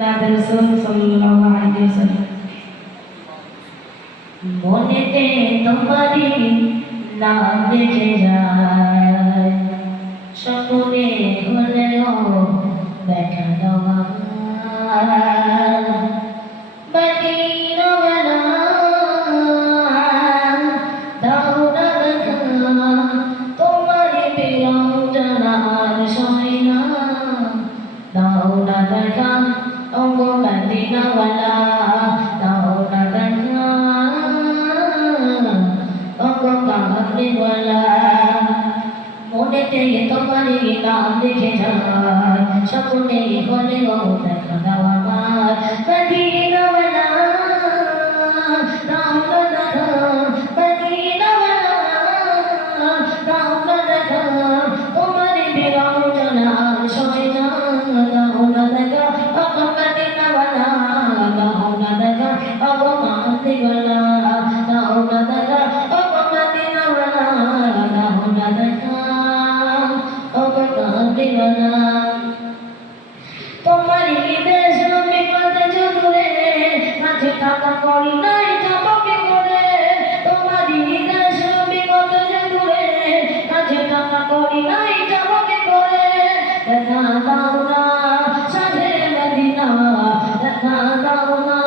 নাতে রাসূল সাল্লাল্লাহু আলাইহি ওয়াসাল্লাম মনেতে তোমারি নাম দেখে যায় স্বপ্নে হলেও দেখা দাও মদিনাওয়ালা দাও না দেখা তোমারি প্রিয় জানার সয়না দাও না দেখা ওগো মদিনাওয়ালা দাও না দেখা ওগো কামলিওয়ালা মনেতে তোমারি নাম দেখে যায় স্বপ্নে হলেও দেখা দাও আমার মদিনাওয়ালা দাও না দেখা মদিনাওয়ালা দাও না দেখা তোমারি প্রিয় জানার সয়না দাও না দেখা ওগো মদিনাওয়ালা দাও না দেখা ওগো কামলিওয়ালা দাও না দেখা ওগো মদিনাওয়ালা দাও না দেখা ওগো কামলিওয়ালা তোমারি দেশ বিপদ জুড়ে মাঝে টাকা করি নাই যাবকে করে তোমারি দেশ বিপদ জুড়ে মাঝে টাকা করি নাই যাবকে করে দেখা দাও না সাজে মদিনা দেখা দাও না